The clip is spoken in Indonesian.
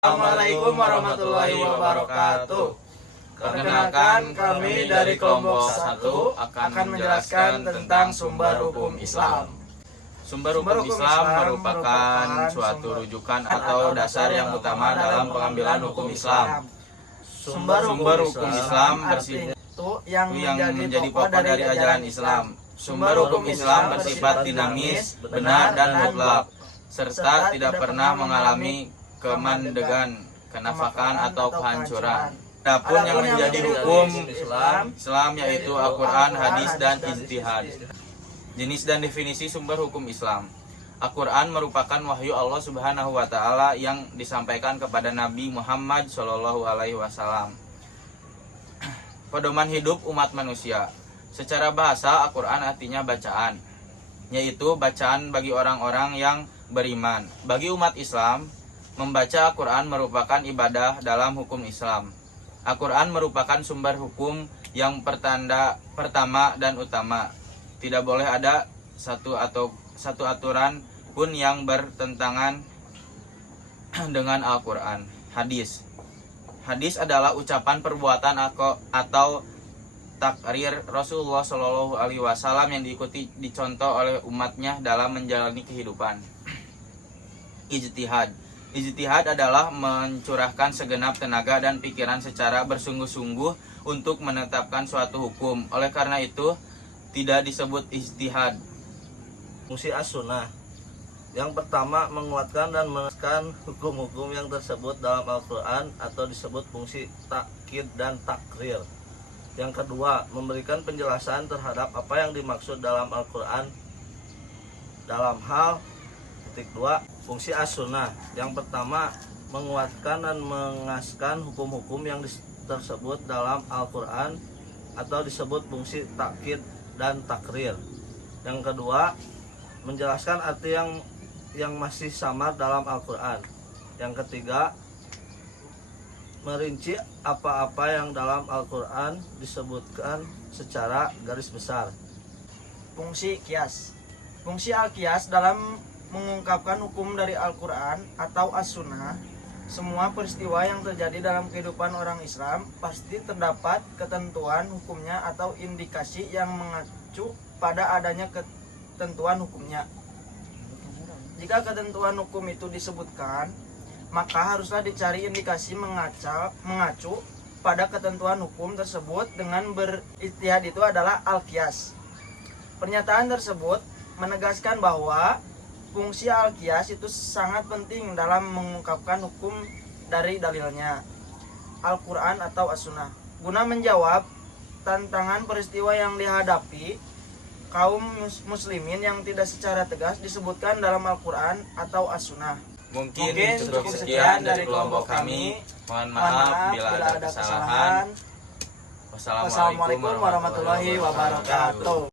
Assalamualaikum warahmatullahi wabarakatuh. Perkenalkan, kami dari kelompok 1 akan menjelaskan tentang sumber hukum Islam. Sumber hukum Islam merupakan suatu rujukan atau dasar yang utama dalam pengambilan hukum Islam. Sumber hukum Islam bersifat yang menjadi pokok dari ajaran Islam. Sumber hukum Islam bersifat dinamis, benar dan mutlak, serta tidak pernah mengalami kemandegan, kenafakan atau kehancuran. Adapun yang menjadi hukum Islam yaitu Al-Quran, hadis, dan ijtihad. Jenis dan definisi sumber hukum Islam. Al-Quran merupakan wahyu Allah Subhanahu wa Ta'ala yang disampaikan kepada Nabi Muhammad SAW. Pedoman hidup umat manusia. Secara bahasa, Al-Quran artinya bacaan, yaitu bacaan bagi orang-orang yang beriman. Bagi umat Islam, membaca Al-Quran merupakan ibadah dalam hukum Islam. Al-Quran merupakan sumber hukum yang pertama dan utama. Tidak boleh ada satu aturan pun yang bertentangan dengan Al-Quran. Hadis. Hadis adalah ucapan perbuatan atau takrir Rasulullah SAW yang dicontoh oleh umatnya dalam menjalani kehidupan. Ijtihad. Ijtihad adalah mencurahkan segenap tenaga dan pikiran secara bersungguh-sungguh untuk menetapkan suatu hukum. Oleh karena itu, tidak disebut ijtihad. Fungsi as-sunnah. Yang pertama, menguatkan dan menegaskan hukum-hukum yang tersebut dalam Al-Quran atau disebut fungsi takkid dan takrir. Yang kedua, memberikan penjelasan terhadap apa yang dimaksud dalam Al-Quran dalam hal 2. Fungsi as-sunnah. Yang pertama, menguatkan dan mengaskan hukum-hukum yang tersebut dalam Al-Quran atau disebut fungsi takkid dan takrir. Yang kedua, menjelaskan arti yang masih samar dalam Al-Quran. Yang ketiga, merinci apa-apa yang dalam Al-Quran disebutkan secara garis besar. Fungsi kias. Fungsi al-kias dalam mengungkapkan hukum dari Al-Quran atau As-Sunnah. Semua peristiwa yang terjadi dalam kehidupan orang Islam pasti terdapat ketentuan hukumnya atau indikasi yang mengacu pada adanya ketentuan hukumnya. Jika ketentuan hukum itu disebutkan, maka haruslah dicari indikasi mengacu pada ketentuan hukum tersebut dengan berijtihad, itu adalah al-qiyas. Pernyataan tersebut menegaskan bahwa fungsi al-qiyas itu sangat penting dalam mengungkapkan hukum dari dalilnya, Al-Quran atau As-Sunnah, guna menjawab tantangan peristiwa yang dihadapi kaum muslimin yang tidak secara tegas disebutkan dalam Al-Quran atau As-Sunnah. Mungkin cukup sekian dari kelompok kami. Mohon maaf bila ada kesalahan. Wassalamualaikum warahmatullahi wabarakatuh.